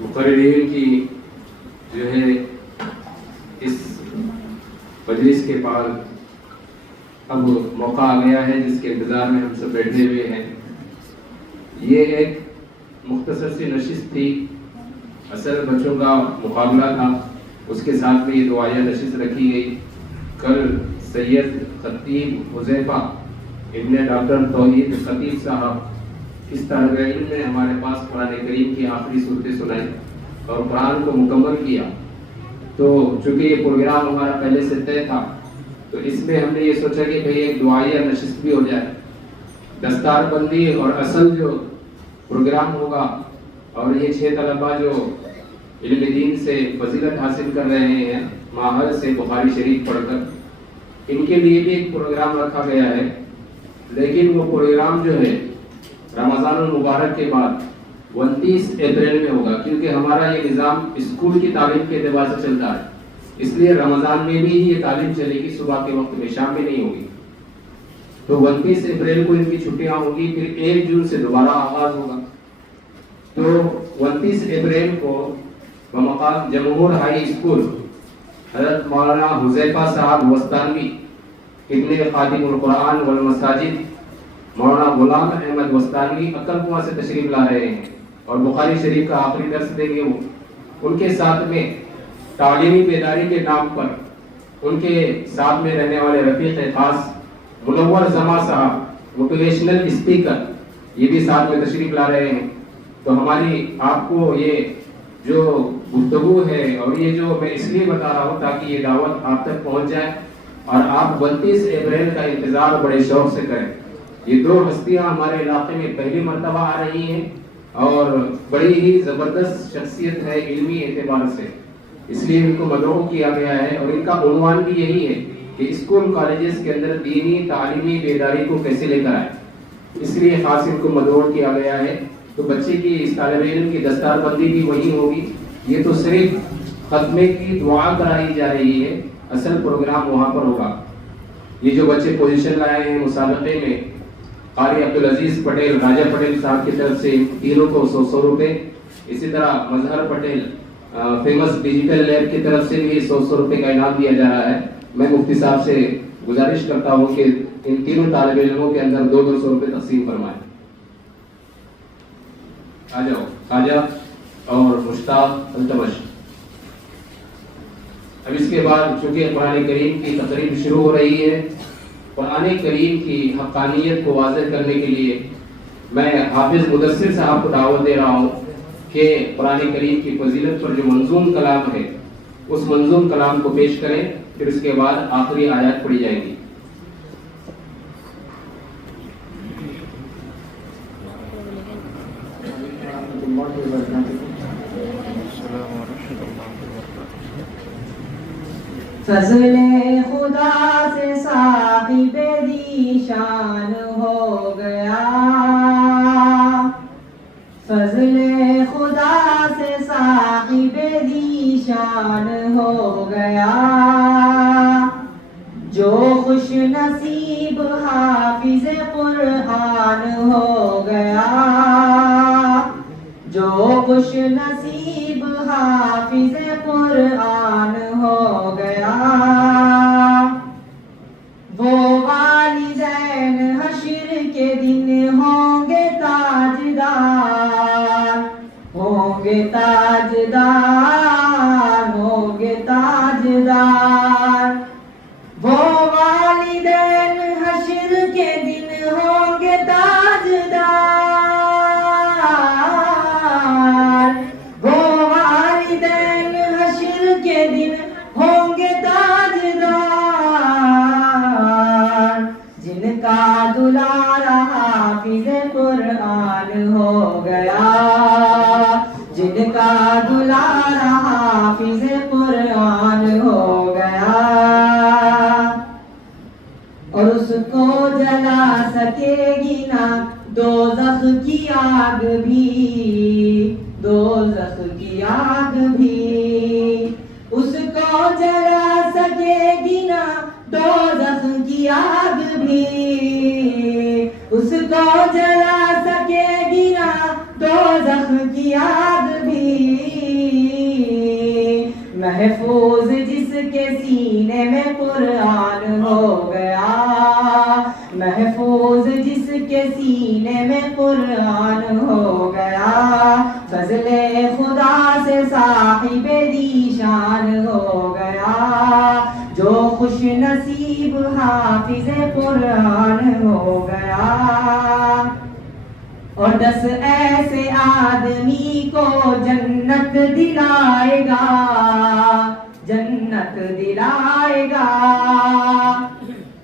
مقررین کی جو ہے اس مجلس کے بعد اب موقع آ گیا ہے جس کے انتظار میں ہم سب بیٹھے ہوئے ہیں. یہ ایک مختصر سی نشست تھی، اصل بچوں کا مقابلہ تھا، اس کے ساتھ میں یہ دعائیہ نشست رکھی گئی. کل سید خطیب حذیفہ ابن ڈاکٹر توحید خطیب صاحب اس طالب علم نے ہمارے پاس قرآن کریم کی آخری صورتیں سنائی اور قرآن کو مکمل کیا. تو چونکہ یہ پروگرام ہمارا پہلے سے طے تھا تو اس میں ہم نے یہ سوچا کہ بھئی ایک دعائیہ نشست بھی ہو جائے. دستار بندی اور اصل جو پروگرام ہوگا اور یہ 6 طلبہ جو علم دین سے فضیلت حاصل کر رہے ہیں ماہر سے بخاری شریف پڑھ کر، ان کے لیے بھی ایک پروگرام رکھا گیا ہے. لیکن وہ پروگرام جو ہے رمضان المبارک کے بعد 29 اپریل میں ہوگا، کیونکہ ہمارا یہ نظام اسکول کی تعلیم کے اعتبار سے چلتا ہے، اس لیے رمضان میں بھی یہ تعلیم چلے گی، صبح کے وقت میں، شام میں نہیں ہوگی. تو 29 اپریل کو ان کی چھٹیاں ہوگی، پھر 1 جون سے دوبارہ آغاز ہوگا. تو 29 اپریل کو بمقام جمہور ہائی اسکول حضرت مولانا حذیفہ صاحب وستانوی ابن خادم القرآن والمساجد مولانا غلام احمد وستانوی عقل کنواں سے تشریف لا رہے ہیں اور بخاری شریف کا آخری درس دیں گے. وہ ان کے ساتھ میں تعلیمی بیداری کے نام پر ان کے ساتھ میں رہنے والے رفیق خاص منور زما صاحب موٹیویشنل اسپیکر یہ بھی ساتھ میں تشریف لا رہے ہیں. تو ہماری آپ کو یہ جو گفتگو ہے اور یہ جو میں اس لیے بتا رہا ہوں تاکہ یہ دعوت آپ تک پہنچ جائے اور آپ 29 اپریل کا انتظار بڑے شوق سے کریں. یہ 2 ہستیاں ہمارے علاقے میں پہلی مرتبہ آ رہی ہیں اور بڑی ہی زبردست شخصیت ہے علمی اعتبار سے، اس لیے ان کو مدعو کیا گیا ہے. اور ان کا عنوان بھی یہی ہے کہ اسکول کالجز کے اندر دینی تعلیمی بیداری کو کیسے لے کر آئے، اس لیے خاص ان کو مدعو کیا گیا ہے. تو بچے کی اس طالب علم کی دستار بندی بھی وہی ہوگی. یہ تو صرف ختمے کی دعا کرائی جا رہی ہے، اصل پروگرام وہاں پر ہوگا. یہ جو بچے پوزیشن لائے ہیں مسابقے میں، قاری عبدالعزیز پٹیل راجہ پٹیل صاحب کی طرف سے تینوں کو 100 روپے، اسی طرح مظہر پٹیل فیمس ڈیجیٹل لیب کی طرف سے بھی 100 روپے کا انعام دیا جا رہا ہے. میں مفتی صاحب سے گزارش کرتا ہوں کہ ان تینوں طالب علموں کے اندر 200 روپے تقسیم فرمائیں. آ جاؤ خواجہ اور مشتاق التمش. اب اس کے بعد چونکہ قرآن کریم کی تقریب شروع ہو رہی ہے، قرآن کریم کی حقانیت کو واضح کرنے کے لیے میں حافظ مدثر صاحب کو دعوت دے رہا ہوں کہ قرآن کریم کی فضیلت پر جو منظوم کلام ہے اس منظوم کلام کو پیش کریں، پھر اس کے بعد آخری آیات پڑھی جائیں گی. فضل خدا سے صاحب ذیشان ہو گیا، فضل خدا سے صاحب ذیشان ہو گیا. جو خوش نصیب حافظ قرآن ہو گیا، جو خوش نصیب حافظ قرآن ہو گیا. وہ والدین حشر کے دن ہوں گے تاجدار، ہوں گے تاجدار، ہوں گے تاجدار. وہ والدین حشر کے دن ہوں گے تاجدار، وہ والدین حشر کے دن ہوں گے تاجدار. جن کا دلارا حافظ قرآن ہو گیا، جن کا دلارا حافظ قرآن ہو گیا. اور اس کو جلا سکے گی نہ دوزخ کی آگ بھی، دوزخ کی آگ بھی. اس کو جلا سکے گی نہ دوزخ کی آگ بھی، اس کو جلا سکے گی نہ دوزخ کی آگ بھی. محفوظ جس کے سینے میں قرآن ہو گیا، محفوظ جس کے سینے میں قرآن ہو گیا، فضل خدا سے صاحب ذیشان ہو گیا، جو خوش نصیب حافظ قرآن ہو گیا۔ اور 10 ایسے آدمی کو جنت دلائے گا، جنت دلائے گا،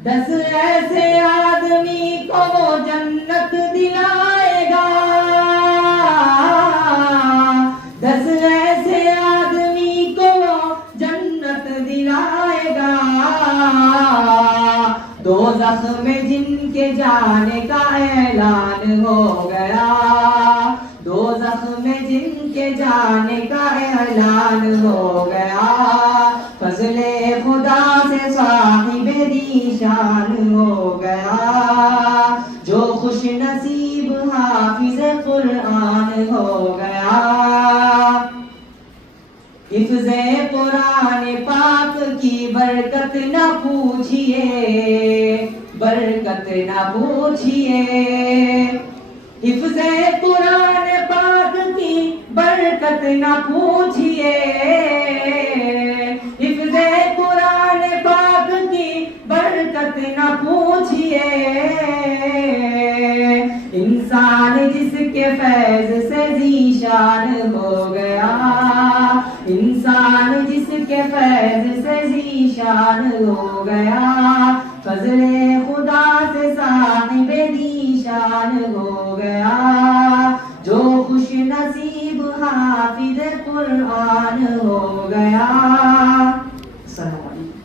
10 ایسے آدمی کو وہ جنت دلائے گا، 10 ایسے آدمی کو وہ جنت دلائے گا، دوزخ میں جن کے جانے کا اعلان ہو گیا، دوزخ میں جن کے جانے کا اعلان ہو گیا، فضل خدا سے صاحب ذیشان ہو گیا، جو خوش نصیب حافظ قرآن ہو گیا۔ حفظ قرآن پاک کی برکت نہ پوچھئے، برکت نہ پوچھئے، حفظ قرآن پاک کی برکت نہ پوچھئے، حفظ قرآن پاک کی برکت نہ پوچھئے، انسان جس کے فیض سے ذیشان ہو گیا، انسان جس کے فیض سے ذیشان ہو گیا، فضل خدا سے صاحب ذیشان ہو گیا، جو خوش نصیب حافظ قرآن ہو گیا۔ السلام علیکم۔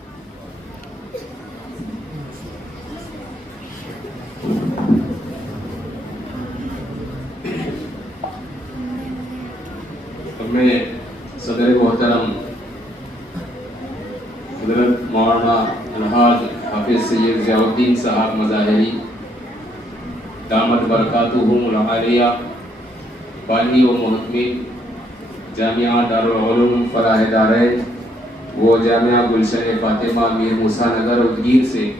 میں صدر محترم حضرت مولانا الحاج حافظ سید ضیاء الدین صاحب مظاہری دامت برکاتہم العالیہ، بانی و محتمل جامعہ دارالعلوم فلاح دارین وہ جامعہ گلشن فاطمہ میر موسیٰ نگر ادگیر سے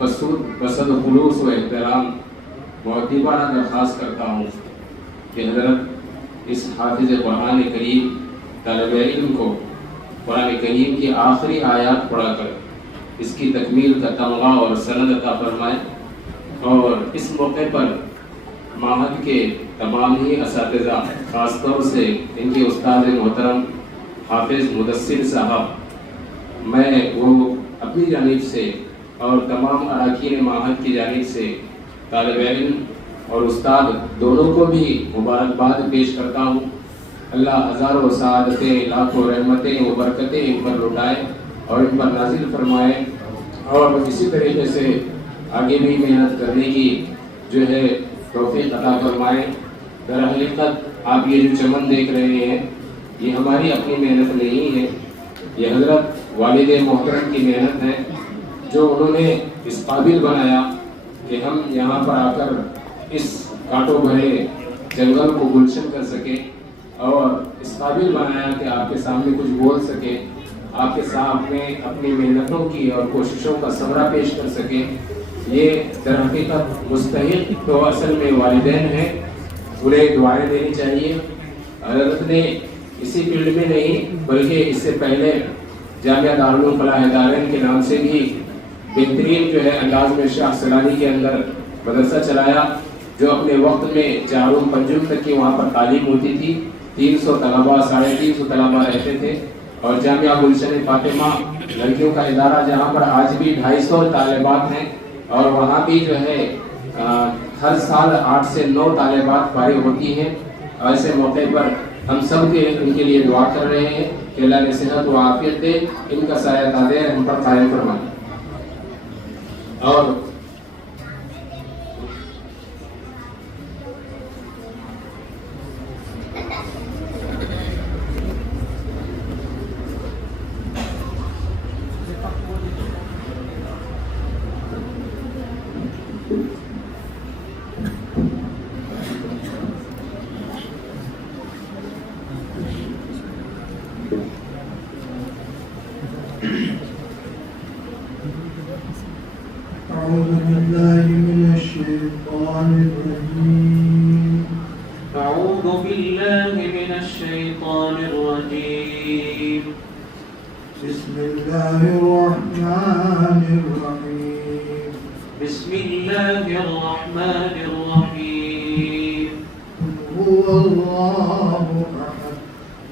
بصد خلوص و احترام مؤدبانہ درخواست کرتا ہوں کہ حضرت اس حافظ قرآن کریم طالب علم کو قرآن کریم کی آخری آیات پڑھا کر اس کی تکمیل کا تمغہ اور سند عطا فرمائے، اور اس موقع پر معہد کے تمام ہی اساتذہ، خاص طور سے ان کے استاد محترم حافظ مدثر صاحب، میں وہ اپنی جانب سے اور تمام اراکین معہد کی جانب سے طالب علم اور استاد دونوں کو بھی مبارکباد پیش کرتا ہوں۔ اللہ ہزاروں سعادتیں، لاکھوں رحمتیں و برکتیں ان پر لٹائے اور ان پر نازل فرمائے، اور اسی طریقے سے آگے بھی محنت کرنے کی جو ہے توفیق عطا فرمائے۔ در حقیقت آپ یہ جو چمن دیکھ رہے ہیں یہ ہماری اپنی محنت نہیں ہے، یہ حضرت والد محترم کی محنت ہے، جو انہوں نے اس قابل بنایا کہ ہم یہاں پر آ کر اس کانٹوں بھرے جنگل کو گلشن کر سکے، اور اس قابل بنایا کہ آپ کے سامنے کچھ بول سکے، آپ کے سامنے اپنی محنتوں کی اور کوششوں کا ثمرہ پیش کر سکے۔ یہ در حقیقت مستحق تو اصل میں والدین ہیں، انہیں دعائیں دینی چاہیے۔ حضرت نے اسی فیلڈ میں نہیں بلکہ اس سے پہلے جامعہ دارالعلوم فلاح دارین کے نام سے بھی بہترین جو ہے انداز میں شاہ سیلانی کے اندر مدرسہ چلایا، جو اپنے وقت میں چاروں پنجم تک کی وہاں پر تعلیم ہوتی تھی، 300 طلباء 350 طلباء رہتے تھے، اور جامعہ گلشن فاطمہ لڑکیوں کا ادارہ جہاں پر آج بھی 250 طالبات ہیں، اور وہاں بھی جو ہے ہر سال 8 سے 9 طالبات فارغ ہوتی ہیں۔ ایسے موقع پر ہم سب کے ان کے لیے دعا کر رہے ہیں کہ اللہ نے صحت و عافیت دے، ان کا سایہ دادے ہم پر قائم فرمائے۔ اور أعوذ بالله من الشيطان الرجيم. أعوذ بالله من الشيطان الرجيم. بسم الله الرحمن الرحيم. بسم الله الرحمن الرحيم. قل هو الله أحد.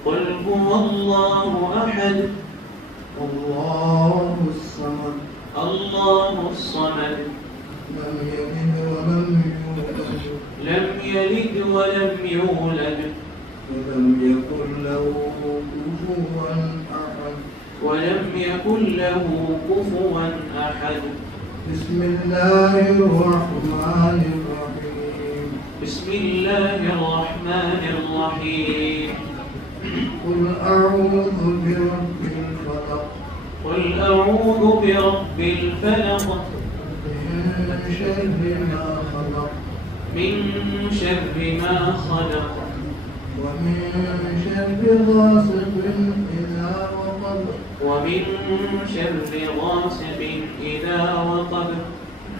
قل هو الله أحد. الله الصمد. الله الصمد. لم يلد ولم يولد. لم يلد ولم يولد. ولم يكن له كفوا أحد. ولم يكن له كفوا أحد. بسم الله الرحمن الرحيم. بسم الله الرحمن الرحيم. قل أعوذ برب الفلق. قل أعوذ برب الفلق. من شر ما خلق. من شر ما خلق. ومن شر غاسق إذا وقب. ومن شر غاسق إذا وقب.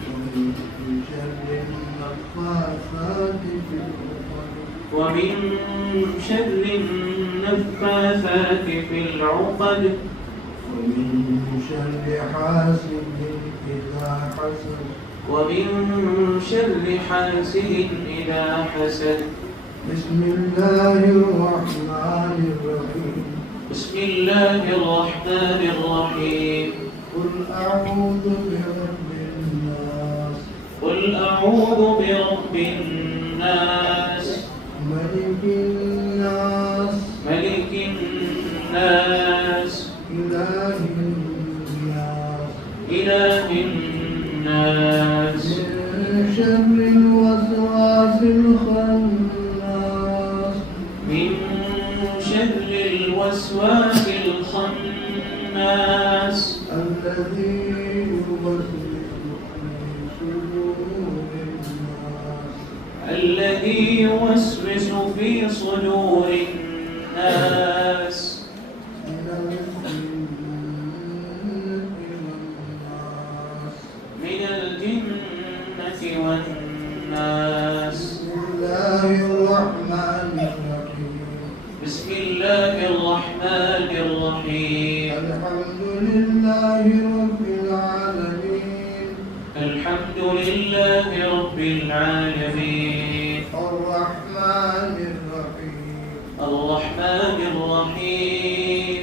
ومن شر النفاثات في العقد. ومن شر النفاثات في العقد. ومن شر حاسد إذا حسد. ومن شر حاسد إذا حسد. بسم الله الرحمن الرحيم. بسم الله الرحمن الرحيم. قل أعوذ برب الناس. قل أعوذ برب الناس. ملك الناس. ملك الناس. إله الناس. إله الناس. من شر الوسواس الخناس. من شر الوسواس الخناس. الذي يوسوس في صدور الناس. الذي يوسوس في صدور الناس. من الجنة والناس. بسم الله الرحمن الرحيم. بسم الله الرحمن الرحيم. الحمد لله رب العالمين. الحمد لله رب العالمين. الرحمن الرحيم. الرحمن الرحيم.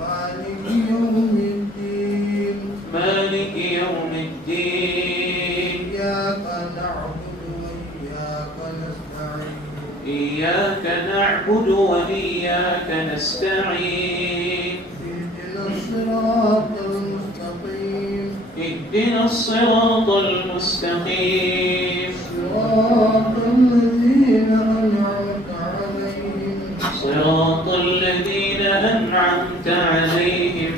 مالك يوم الدين. مالك يوم الدين. إياك نعبد وإياك نستعين. إياك نعبد وإياك نستعين. اهدنا الصراط المستقيم. اهدنا الصراط المستقيم. صراط الذين أنعمت عليهم. صراط الذين أنعمت عليهم.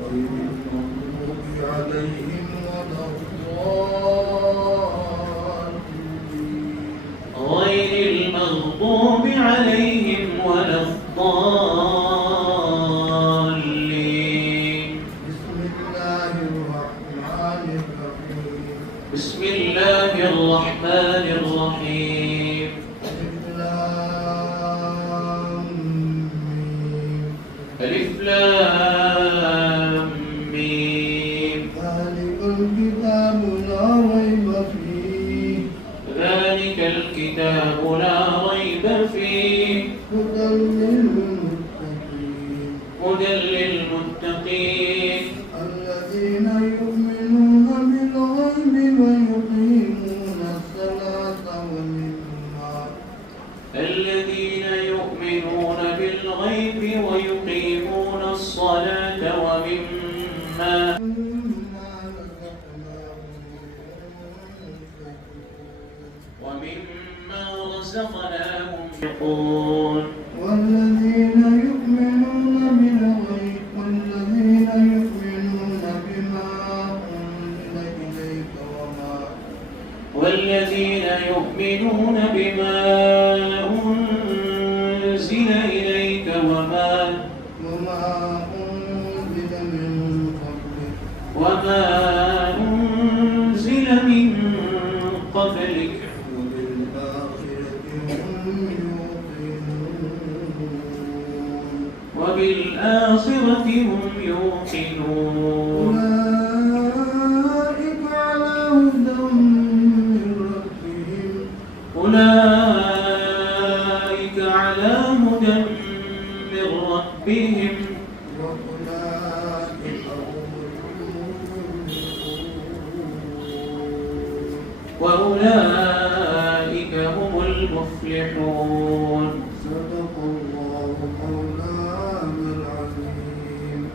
غير المغضوب عليهم ولا الضالين. غير المغضوب عليهم ولا الضالين. بسم الله الرحمن الرحيم. بسم الله الرحمن الرحيم. ألف لام ألف لام ميم. ميم. ذلك الكتاب لا ريب فيه. ذلك الكتاب لا ريب فيه. هدى للمتقين. هدى للمتقين. الذين يؤمنون بالغيب ويقيمون الصلاة ومما. الذين يؤمنون بالغيب ويقيمون الصلاة ومما رزقناهم ينفقون. والذين يؤمنون بالغيب. والذين يؤمنون بما أنزل إليك وما. والذين يؤمنون بما أنزل إليك وما ما أنزل من قبلك وبالآخرة هم يوقنون أولئك على هدى من ربهم أولئك على هدى من ربهم وأولئك هم المفلحون.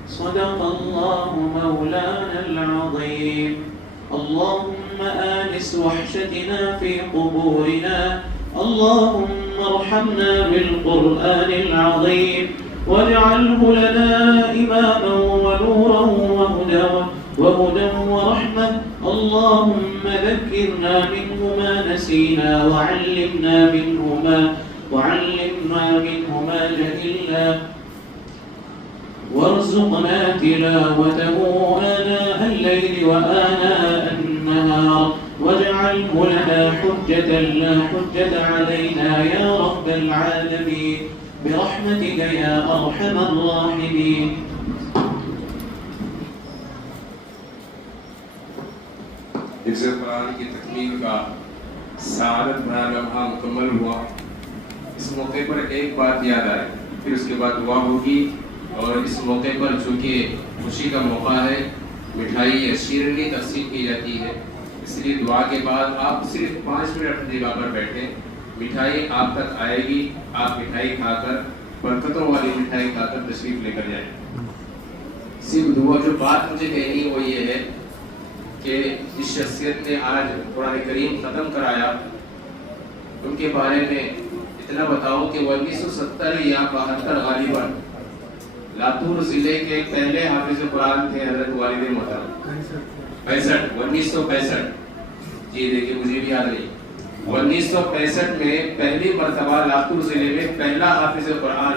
صدق الله مولانا العظيم. اللهم آنس وحشتنا في قبورنا، اللهم ارحمنا بالقرآن العظيم واجعله لنا إماما ونورا وهدى ورحمة. اللهم ذكرنا منه ما نسينا وعلمنا منه ما جهلنا وارزقنا تلاوته آناء الليل وآناء النهار واجعله لنا حجة لا حجة علينا يا رب العالمين برحمتك يا أرحم الراحمين. حفظ قرآن کی تکمیل کا سعادت بھرا لمحہ مکمل ہوا. اس موقع پر ایک بات یاد آئی، پھر اس کے بعد دعا ہوگی. اور اس موقع پر چونکہ خوشی کا موقع ہے، مٹھائی یا شیرنی تقسیم کی جاتی ہے، اس لیے دعا کے بعد آپ صرف 5 منٹ اپنی جگہ پر بیٹھیں. مٹھائی آپ تک آئے گی، آپ مٹھائی کھا کر، برکتوں والی مٹھائی کھا کر تشریف لے کر جائیں. صرف دعا جو بات مجھے کہنی وہ یہ ہے کہ جس شخصیت نے آج قرآن کریم ختم کرایا، ان کے بارے میں اتنا بتاؤ کہ وہ 1970 یا 72 غالباً لاتور ضلع کے پہلے حافظ قرآن تھے حضرت والد محترم. 1965 جی دیکھیے مجھے بھی یاد نہیں. 1965 میں پہلی مرتبہ لاتور ضلع میں پہلا حافظ قرآن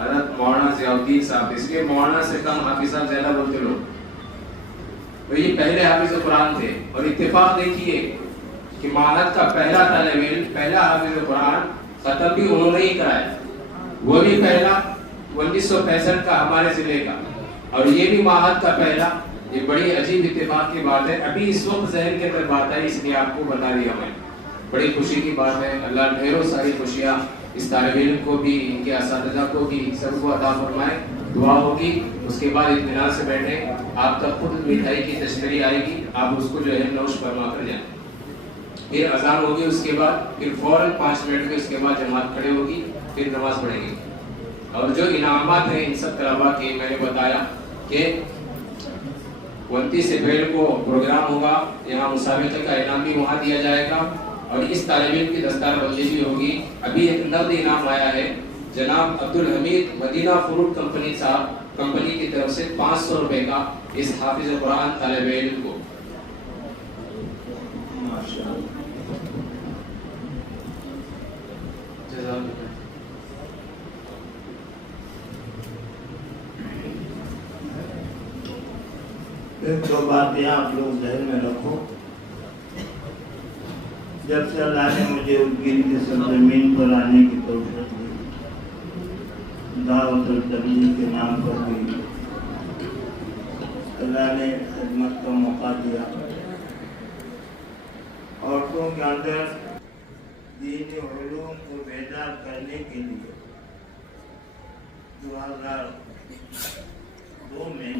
حضرت مولانا ضیاء الدین صاحب. اس کے مولانا سے کم حافظ صاحب زیادہ بولتے لوگ. تو یہ پہلے حافظ قرآن تھے. اور اتفاق دیکھیے کہ معہد کا پہلا طالب علم، پہلا حافظ قرآن ختم بھی انہوں نے ہی کرایا. وہ بھی پہلا 1965 کا ہمارے ضلع کا، اور یہ بھی معہد کا پہلا. یہ بڑی عجیب اتفاق کی بات ہے. ابھی اس وقت ذہن کے اندر بات آئی، اس لیے آپ کو بتا دیا میں. بڑی خوشی کی بات ہے. اللہ ڈھیروں ساری خوشیاں اس طالب علم کو بھی، ان کے اساتذہ کو بھی، سب کو عطا فرمائے. دعا ہوگی، اس کے بعد اطمینان سے بیٹھیں. آپ تک خود مٹھائی کی تشکری آئے گی، آپ اس کو جو ہے نوش فرما کر جائیں. پھر اذان ہوگی، اس کے بعد پھر فوراً 5 منٹ کے اس کے بعد جماعت کھڑے ہوگی، پھر نماز پڑھیں گے. اور جو انعامات ہیں ان سب طلباء کے میں نے بتایا کہ 29 اپریل کو پروگرام ہوگا، یہاں مسابقے کا انعام بھی وہاں دیا جائے گا. اور اس طالب علم کی دستار بندی بھی ہوگی. ابھی ایک نقد انعام آیا ہے جناب عبدالحمید مدینہ فروٹ کمپنی صاحب کمپنی کی طرف سے 500 روپے کا اس حافظ قرآن طالب علم کو. ایک 2 باتیں آپ لوگ ذہن میں رکھو. جب سے اللہ نے مجھے گیری کی سرزمین پر آنے کی توفیق دی، دعوت التبلیغ کے نام پر بھی اللہ نے خدمت کا موقع دیا. عورتوں کے اندر دینی علوم کو بیدار کرنے کے لیے 2002 میں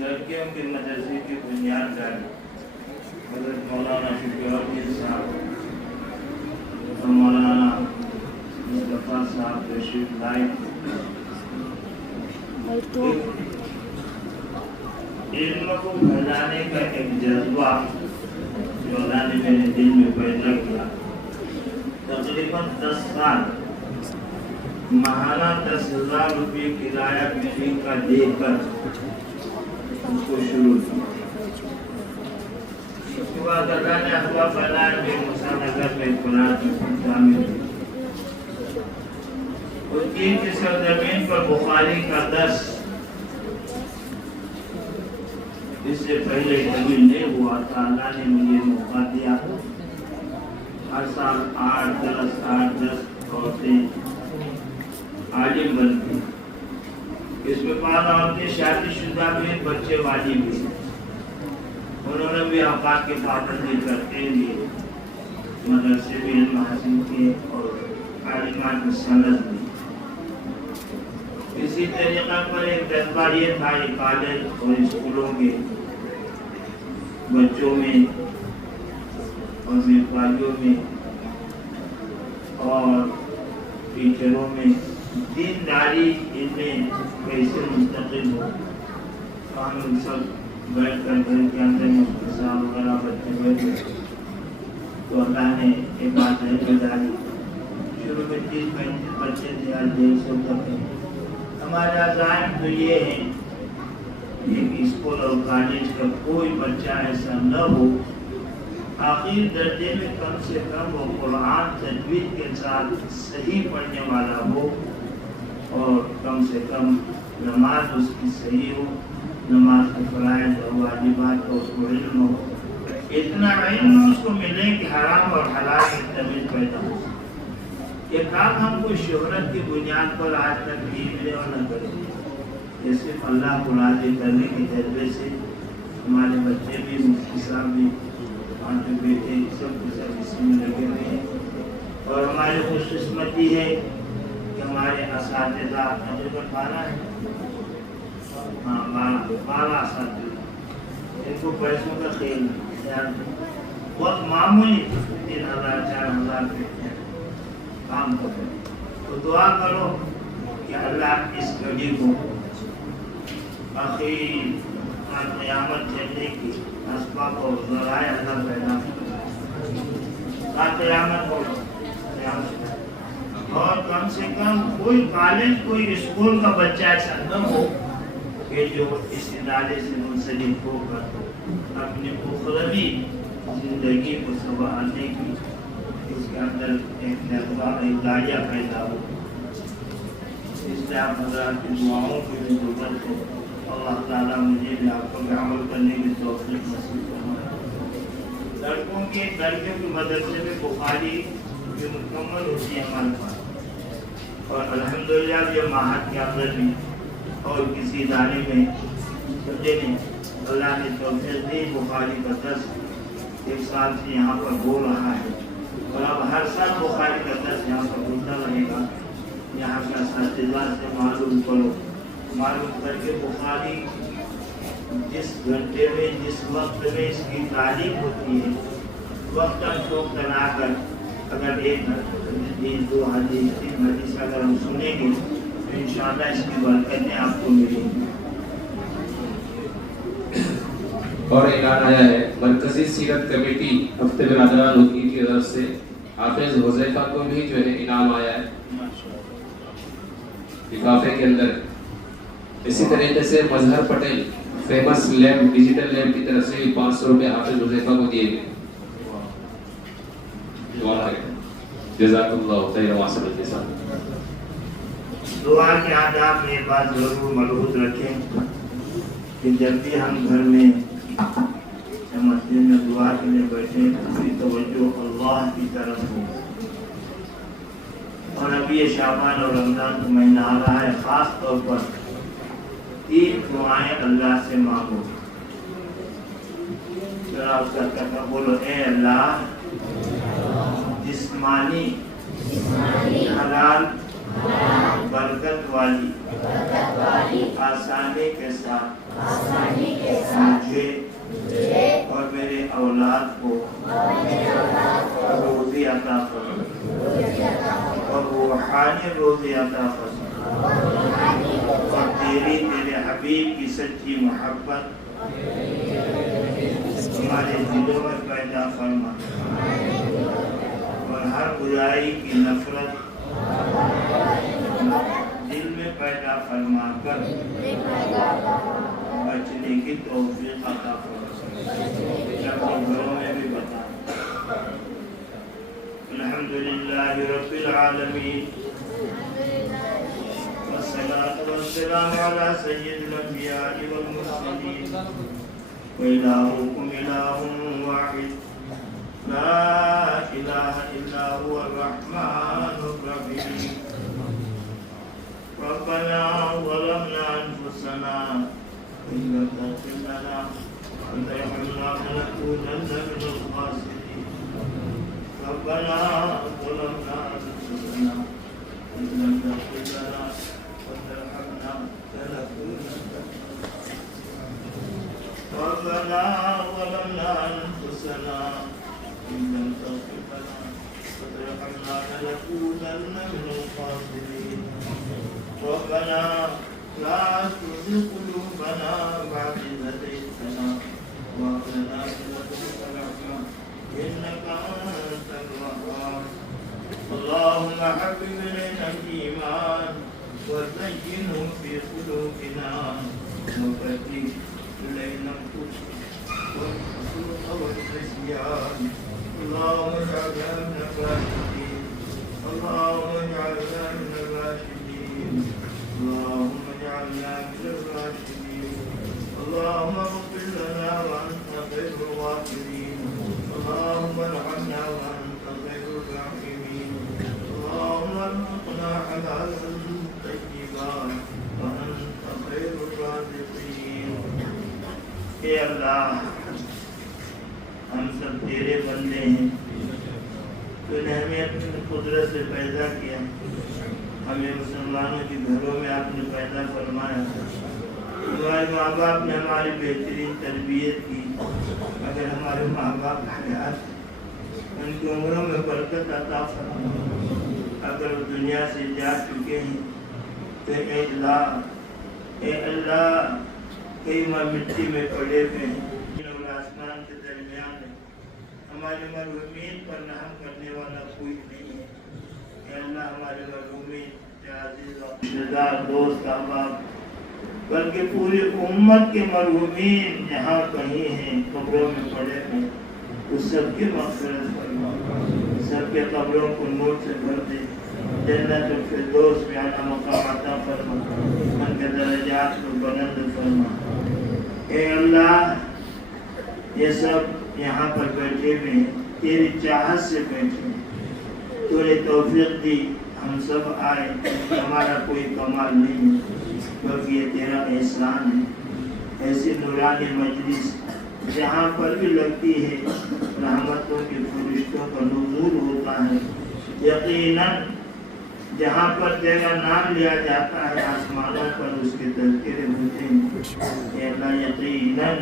لڑکیوں کے مدرسے کی بنیاد ڈالی. حضرت مولانا شفیع الدین صاحب اور مولانا مصطفیٰ صاحب تشریف لائے. علم کو پھیلانے کا ایک جذبہ جو اللہ نے میرے دل میں پیدا کیا. تقریباً 10 سال ماہانہ 10,000 روپے کرایہ کسی کا دے کر اس کو شروع کیا. اس کے بعد اللہ نے اخبار بنایا کہ مسانگر میں قرآن شامل ہے. اور دین کی سرزمین پر بخاری کا درس اس سے پہلے کبھی نہیں ہوا تھا. اللہ نے مجھے موقع دیا. ہر سال 8-10 عورتیں عالم بنتی. اس میں 5 عورتیں شادی شدہ بھی، بچے والی بھی. انہوں نے بھی اوقات کی پابندی کرتے ہوئے مدرسے میں علم حاصل کیے اور عالمات میں سند دی. اسی طریقہ پر ایک جذبہ یہ تھا کہ کالج اور اسکولوں کے بچوں میں اور سپاہیوں میں اور ٹیچروں میں دینداری ان میں کیسے منتقل ہو. ہم لوگ سب بیٹھ کر گھر کے اندر مختصر وغیرہ بچے بیٹھے تو اللہ نے ایک بات ہے ڈالی. شروع میں 30-35 بچے تھے، آج 150 تک ہیں. ہمارا عزائم تو یہ ہے کہ اسکول اور کالج کا کوئی بچہ ایسا نہ ہو آخر درجے میں کم سے کم وہ قرآن تجوید کے ساتھ صحیح پڑھنے والا ہو اور کم سے کم نماز اس کی صحیح ہو، نماز کے فرائض اور واجبات کا اس کو علم ہو. اتنا علم اس کو ملے کہ حرام اور حلال کی تمیز پیدا ہو. یہ کام ہم کو شہرت کی بنیاد پر آج تک نہیں ملے اور نہ کریں. یہ صرف اللہ کو راضی کرنے کے جذبے سے ہمارے بچے بھی، مفتی صاحب بھی، ہمارے بیٹے سب کے سب اسی میں لگے ہوئے ہیں. اور ہماری خوش قسمتی ہے کہ ہمارے اساتذہ تقریباً 12 ہیں. 12 اساتذہ. ان کو پیسوں کا خیال بہت معمولی 3,000-4,000 روپے کام کرتے. تو دعا کرو کہ اللہ اس گھڑی کو آخری قیامت چلنے کی اسباب اور ذرائع اللہ پیدا قیامت ہو. اور کم سے کم کوئی کالج کوئی اسکول کا بچہ ایسا نہ ہو کہ جو اس ادارے سے منسلک ہو کر اپنی اخروی زندگی کو سنبھالنے کی اس کے اندر ایک جذبہ، ایک داعیہ پیدا ہو. اس لیے آپ حضرات کی دعاؤں کی بھی ضرورت ہے. اللہ تعالیٰ مجھے بھی آپ کو بھی عمل کرنے کی توفیق نصیب فرمائے. لڑکوں کے مدرسے میں بخاری بھی مکمل ہوتی ہے ہمارے پاس. اور الحمدللہ یہ ماہر کے اندر بھی اور کسی ادارے میں بچے نے اللہ نے توفیق دی. بخاری کا درس 1 سال سے یہاں پر ہو رہا ہے اور اب ہر سال بخاری کا درس یہاں پر ہوتا رہے گا. یہاں کا اساتذہ سے معلوم کرو، معلوم کر کے بخاری جس گھنٹے میں جس وقت میں اس کی تعلیم ہوتی ہے وقتاً فوقتاً آ کر اگر 1 حدیث 2 حدیث 3 حدیث اگر ہم سنیں گے تو انشاءاللہ اس کی برکتیں آپ کو ملیں گی. اور اعلان آیا ہے مرکزی سیرت کمیٹی ہفتے برادران وکیل کی طرف سے حافظ حذیفہ کو بھی جو ہے انعام آیا ہے لفافے کے اندر. اسی طریقے سے Mazhar Patel famous lab digital lab کی طرف سے 500 روپے حافظ حذیفہ کو دیے گئے. جزاک اللہ خیر واسب کے ساتھ. دعا کے آداب میں بات ضرور ملحوظ رکھیں کہ جب بھی ہم گھر میں مسجد میں دعا کے لیے بیٹھے پوری توجہ اللہ کی طرف ہو. اور ابھی یہ شعبان اور رمضان کا مہینہ آ رہا ہے، خاص طور پر 3 دعائیں اللہ سے مانگو. ذرا اس کا کہا بولو، اے اللہ جسمانی حلال برکت والی آسانی کے ساتھ مجھے اور میرے اولاد کو روزی عطا فرما اور روحانی روزی عطا فرما اور تیرے حبیب کی سچی محبت ہمارے دلوں میں پیدا فرما اور ہر برائی کی نفرت دل میں پیدا فرما کر بچنے کی توفیق عطا فرما. گھروں میں بھی بتا. الحمدللہ رب العالمین والصلاة والسلام علی سید الانبیاء والمرسلین وإلهكم إله واحد لا إله إلا هو الرحمن الرحيم ربنا ظلمنا أنفسنا وإن لم تغفر لنا وترحمنا لنكونن من الخاسرين ربنا ظلمنا أنفسنا وإن لم تغفر لنا وترحمنا لنكونن ربنا ظلمنا أنفسنا وإن لم تغفر لنا وترحمنا لنكونن من الخاسرين ربنا لا تزغ قلوبنا بعد إذ هديتنا وهب لنا من لدنك رحمة إنك أنت الوهاب اللهم حبب إلينا الإيمان وزينه في قلوبنا وكره إلينا الكفر والفسوق والعصيان اللهم اجعلنا من الراشدين اللهم اجعلنا من الراشدين اللهم اجعلنا من الراشدين اللهم اغفر لنا وأنت خير الغافرين اللهم ارحمنا وأنت خير الراحمين اللهم ارزقنا حلالا طيبا وأنت خير الرازقين اے اللہ ہم سب تیرے بندے ہیں تو نے ہمیں اپنی قدرت سے پیدا کیا ہمیں مسلمانوں کے گھروں میں آپ نے پیدا فرمایا ہمارے ماں باپ نے ہماری بہترین تربیت کی اگر ہمارے ماں باپ حیات ان کی عمروں میں برکت عطا فرما اگر وہ دنیا سے جا چکے ہیں تو اے اللہ کئی ماں مٹی میں پڑے ہوئے ہیں اور آسمان کے درمیان ہے ہمارے مرحومین پر رحم کرنے والا کوئی نہیں ہے اے اللہ ہمارے مرحومین عزیز و رشتےدار دوست احباب بلکہ پوری امت کے مرحومین جہاں کہیں ہیں قبروں میں پڑے ہیں اس سب کی مغفرت فرما سب کے قبروں کو نور سے بھر دے جنت الفردوس میں اعلیٰ مقام عطا فرما ان کے درجات کو بلند فرما اے اللہ یہ سب یہاں پر بیٹھے ہوئے ہیں تیری چاہت سے بیٹھے ہیں تو نے توفیق دی ہم سب آئے ہمارا کوئی کمال نہیں ہے بلکہ یہ تیرا احسان ہے ایسی نورانی مجلس جہاں پر بھی لگتی ہے رحمتوں کے فرشتوں کا نزول ہوتا ہے یقیناً جہاں پر تیرا نام لیا جاتا ہے آسمانوں پر اس کے تذکرے ہوتے ہیں اے اللہ یقیناً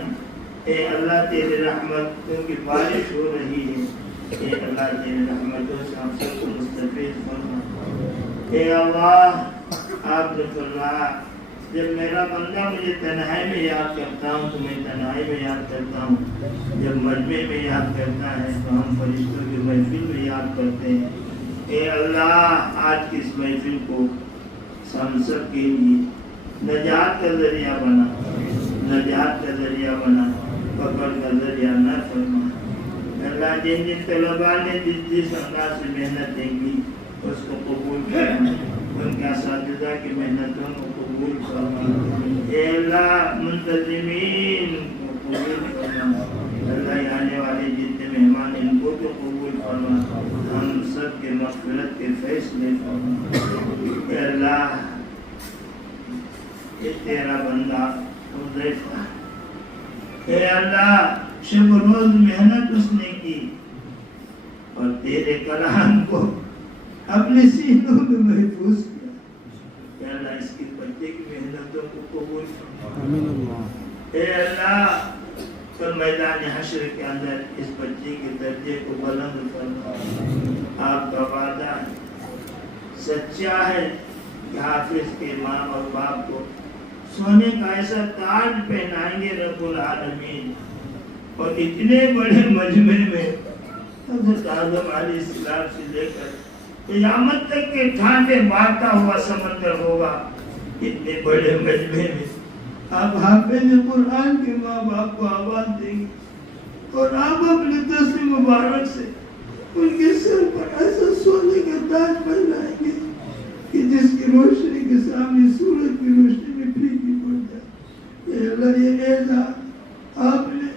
اے اللہ تیرے رحمتوں کی بارش ہو رہی ہے اے اللہ تیرے رحمتوں سے ہم سب کو مستفید فرما اے اللہ آپ نے فرمایا جب میرا بندہ مجھے تنہائی میں یاد کرتا ہوں تو میں تنہائی میں یاد کرتا ہوں جب مجمع میں یاد کرتا ہے تو ہم فرشتوں کی محفل میں یاد کرتے ہیں اے اللہ آج کی اس محفل کو ہم سب کے لیے نجات کا ذریعہ بنا نجات کا ذریعہ بنا پکڑ کا ذریعہ نہ فرما اللہ جن جن طلباء نے جس انداز سے محنتیں کی اس کو قبول کرنا ان کا اساتذہ کی محنتوں کو قبول فرما اے اللہ منتظمین کو قبول فرما اللہ آنے والے جتنے مہمان ان کو تو قبول فرما ہم سب کے مغفرت کے فیصلے فرما اے اللہ یہ تیرا بندہ حذیفہ اے اللہ شب روز محنت اس نے کی اور تیرے کلام کو اپنے سینوں میں محفوظ کیا اے اللہ اس کی بچے کی محنتوں کو قبول فرما اے اللہ کل میدان حشر کے اندر اس بچے کے درجے کو بلند فرما آپ کا وعدہ سچا ہے کہ حافظ کے ماں اور باپ کو سونے کا ایسا تاج پہنائیں گے رب العالمین اور اتنے بڑے مجمع میں حضرت آدم علیہ السلام سے لے کر قیامت تک کے ٹھانڈے مارتا ہوا سمندر ہوگا اتنے بڑے مجمع میں آپ حافظ قرآن کے ماں باپ کو آواز دیں گے اور آپ اپنے دست مبارک سے ان کے سر پر ایسا سونے کا تاج پہنائیں گے کہ جس کی روشنی کے سامنے سورج کی روشنی میں پھیکی پڑ جائے اے اللہ یہ اعزاز آپ نے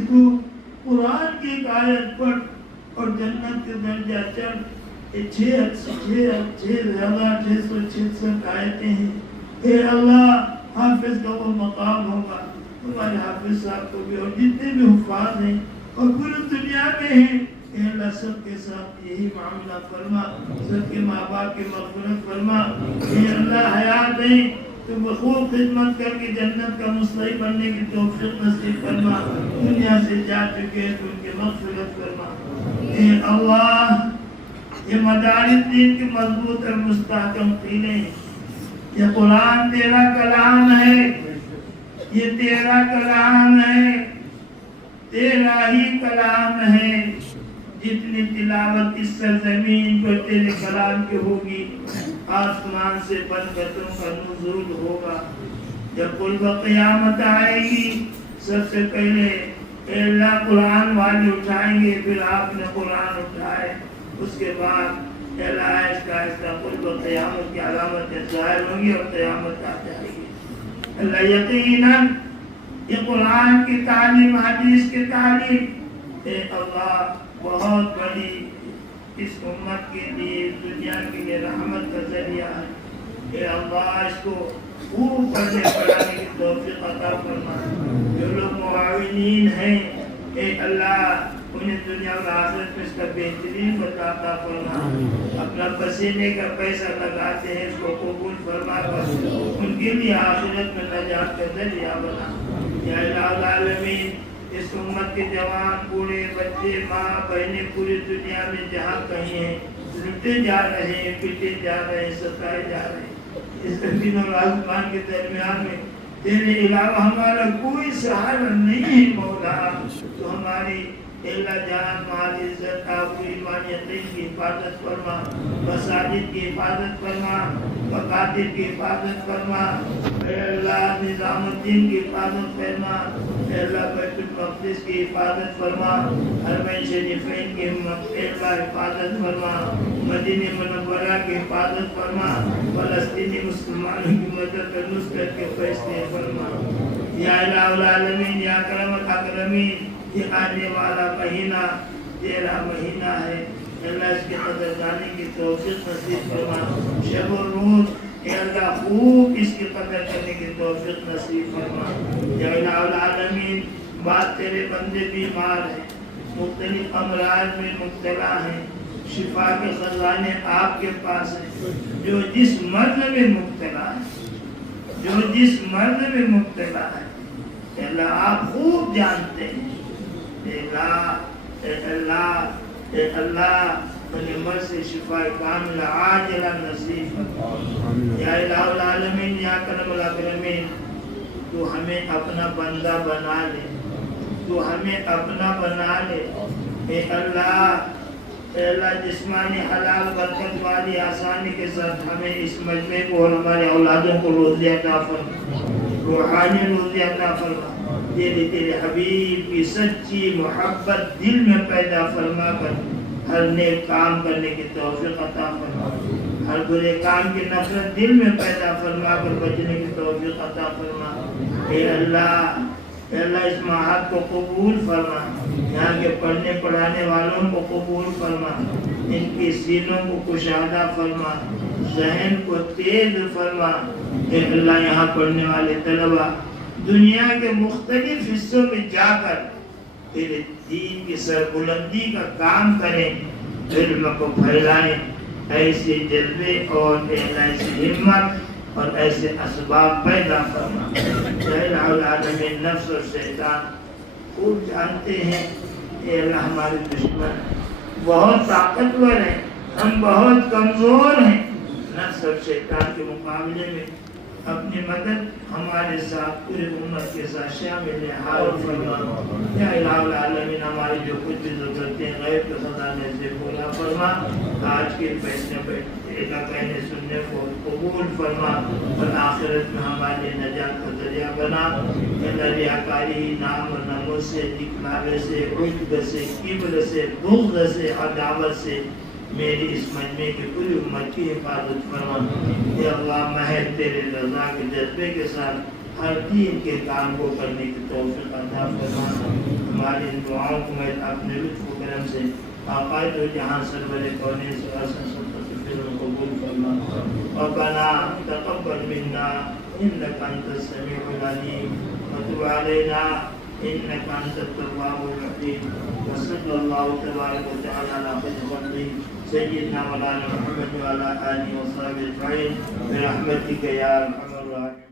سکھو، قرآن کی ایک آیت پڑھ اور جنت کے درجہ چڑھ. یہ 666 آیتیں ہیں. اے اللہ حافظ کا وہ مقام ہوگا، تمہارے حافظ صاحب کو بھی اور جتنے بھی حفاظ ہیں اور پوری دنیا میں ہیں، اے اللہ سب کے ساتھ یہی معاملہ فرما، سب کے ماں باپ کی مغفرت فرما. اے اللہ حیات ہیں تو بخوب خدمت کر کے جنت کا مستحق بننے کی توفیق نصیب فرما. دنیا سے جا چکے تو ان کی مغفرت فرما. اے اللہ یہ مدارس دین کی مضبوط اور مستحکم قلعے ہیں. یہ قرآن تیرا کلام ہے، یہ تیرا کلام ہے، تیرا ہی کلام ہے. جتنی تلاوت اس سرزمین پر تیرے کلام کی ہوگی، آسمان سے برکتوں کا نزول ہوگا. جب قرب قیامت آئے گی، سب سے پہلے اے اللہ قرآن والے اٹھائیں گے، پھر آپ نے قرآن اٹھائے. اس کے بعد اے اللہ آہستہ آہستہ قرب قیامت کی علامتیں ظاہر ہوں گی اور قیامت آ جائے گی. اللہ یقیناً یہ قرآن کی تعلیم، حدیث کی تعلیم اے اللہ بہت بڑی اس امت کے لیے، دنیا کے لیے رحمت کا ذریعہ ہے. اے اللہ اس کو خوب پڑھنے پڑھانے کی توفیق عطا فرما. جو لوگ معاونین ہیں اے اللہ انہیں دنیا اور آخرت میں اس کا بہترین عطا فرما. اپنا پسینے کا پیسہ لگاتے ہیں، اس کو قبول فرما کر ان کے لیے آخرت میں نجات کا ذریعہ بنا. یا الہ العالمین اس امت کے جوان، بوڑھے، بچے، ماں بہنیں پوری دنیا میں جہاں کہیں ہیں لٹے جا رہے ہیں، پیٹے جا رہے ہیں، ستائے جا رہے ہیں. اس زمین اور آسمان کے درمیان میں تیرے علاوہ ہمارا کوئی سہارا نہیں ہے مولا. تو ہماری اللہ جان، مال، عزت، آبرو، ایمان، یقین کی حفاظت فرما. مساجد کی حفاظت فرما، مقاتل کی حفاظت فرما. اے اللہ نظام الدین کی حفاظت فرما. اے اللہ بیت المقدس کی حفاظت فرما. حرمین شریفین کی اے اللہ حفاظت فرما. مدینہ منورہ کی حفاظت فرما. فلسطینی مسلمانوں کی مدد اور نصرت کے فیصلے فرما. یا الہ العالمین، یا اکرم الاکرمین، یہ آنے والا مہینہ تیرا مہینہ ہے. اللہ اس کے قدر جانے کی توفیق نصیب فرما. شب و روز اے اللہ خوب اس کی قدر کرنے کی توفیق نصیب فرما. یا الہ العالمین بات تیرے بندے بیمار ہیں، مختلف امراض میں مبتلا ہیں، شفا کے خزانے آپ کے پاس ہیں. جو جس مرض میں مبتلا ہے، جو جس مرض میں مبتلا ہے اے اللہ آپ خوب جانتے ہیں. اے اللہ اے اللہ اے اللہ اپنے مرض سے شفا کاملہ عاجلہ نصیب فرما. یا الہ العالمین، یا اکرم الاکرمین، تو ہمیں اپنا بندہ بنا لے، تو ہمیں اپنا بنا لے. اے اللہ جسمانی حلال برکت والی آسانی کے ساتھ ہمیں اس مجمع کو اور ہمارے اولادوں کو روزی عطا فرما، روحانی روزی عطا فرما. تیرے حبیب کی سچی محبت دل میں پیدا فرما کر ہر نیک کام کرنے کی توفیق عطا فرما. ہر برے کام کی نفرت دل میں پیدا فرما کر بچنے کی توفیق عطا فرما. اے اللہ اس معہد کو قبول فرما. یہاں کے پڑھنے پڑھانے والوں کو قبول فرما. ان کی سینوں کو کشادہ فرما، ذہن کو تیز فرما. اے اللہ یہاں پڑھنے والے طلبہ دنیا کے مختلف حصوں میں جا کر تیرے دین کی سربلندی کا کام کریں، علم کو پھیلائیں. ایسے جذبے اور ایسی ہمت اور ایسے اسباب پیدا فرما. اے الہ العالمین نفس اور شیطان خوب جانتے ہیں اے اللہ ہمارے دشمن بہت طاقتور ہیں، ہم بہت کمزور ہیں. نفس اور شیطان کے مقابلے میں اپنی مدد ہمارے ساتھ پوری امت کے ساتھ شامل حال فرما. یا الہ العالمین ہماری جو کچھ بھی ضرورتیں غیب کے خزانے سے پورا فرما. آج کے فیصلے کہنے سننے کو قبول فرما اور آخرت میں ہمارے نجات کا ذریعہ بنا. ریاکاری، نام اور نمود سے، دکھلاوے سے، عجب سے، کبر سے، بغض سے، عداوت سے میری اس مجمع کی پوری امت کی حفاظت فرما. یا اللہ محض تیرے رضا کے جذبے کے ساتھ ہر دین کے کام کو کرنے کی توفیق عطا فرما. ہماری ان دعاؤں کو میں اپنے لطف و کرم سے آقائد و جہاں سرور کونین صلی اللہ علیہ وسلم قبول فرما. ربنا تقبل منا انك انت السميع العليم وتب علينا انك انت التواب الرحيم. وصلى الله تبارك وتعالى على خير خلقه سيدنا مولانا محمد وعلى اله وصحبه اجمعين برحمتك يا ارحم الراحمين.